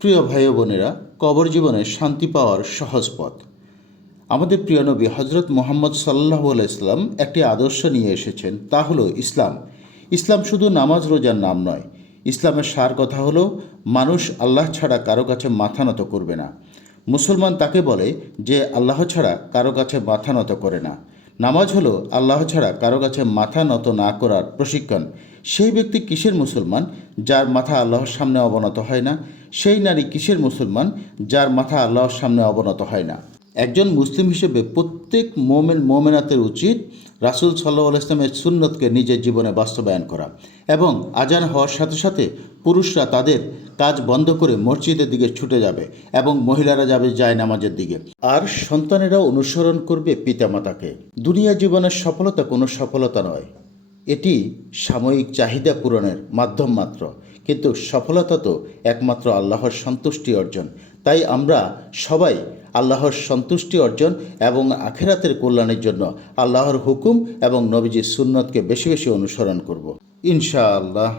প্রিয় ভাই ও বোনেরা, কবর জীবনে শান্তি পাওয়ার সহজ পথ। আমাদের প্রিয় নবী হজরত মুহাম্মদ সাল্লাল্লাহু আলাইহি সাল্লাম একটি আদর্শ নিয়ে এসেছেন, তা হলো ইসলাম। ইসলাম শুধু নামাজ রোজার নাম নয়। ইসলামের সার কথা হলো মানুষ আল্লাহ ছাড়া কারো কাছে মাথা নত করবে না। মুসলমান তাকে বলে যে আল্লাহ ছাড়া কারো কাছে মাথা নত করে না। নামাজ হলো আল্লাহ ছাড়া কারো কাছে মাথা নত না করার প্রশিক্ষণ। সেই ব্যক্তি কিসের মুসলমান যার মাথা আল্লাহর সামনে অবনত হয় না? সেই নারী কিসের মুসলমান যার মাথা আল্লাহর সামনে অবনত হয় না? একজন মুসলিম হিসেবে প্রত্যেক মোমেনাতের উচিত রাসূল সাল্লাল্লাহু আলাইহি ওয়াসাল্লামের সুন্নতকে নিজের জীবনে বাস্তবায়ন করা এবং আজান হওয়ার সাথে সাথে পুরুষরা তাদের কাজ বন্ধ করে মসজিদের দিকে ছুটে যাবে এবং মহিলারা যাবে জায়নামাজের দিকে। আর সন্তানেরা অনুসরণ করবে পিতামাতাকে। দুনিয়া জীবনের সফলতা কোনো সফলতা নয়, এটি সাময়িক চাহিদা পূরণের মাধ্যম মাত্র। কিন্তু সফলতা তো একমাত্র আল্লাহর সন্তুষ্টি অর্জন। তাই আমরা সবাই আল্লাহর সন্তুষ্টি অর্জন এবং আখিরাতের কল্যাণের জন্য আল্লাহর হুকুম এবং নবীজির সুন্নতকে বেশি বেশি অনুসরণ করব, ইনশাআল্লাহ।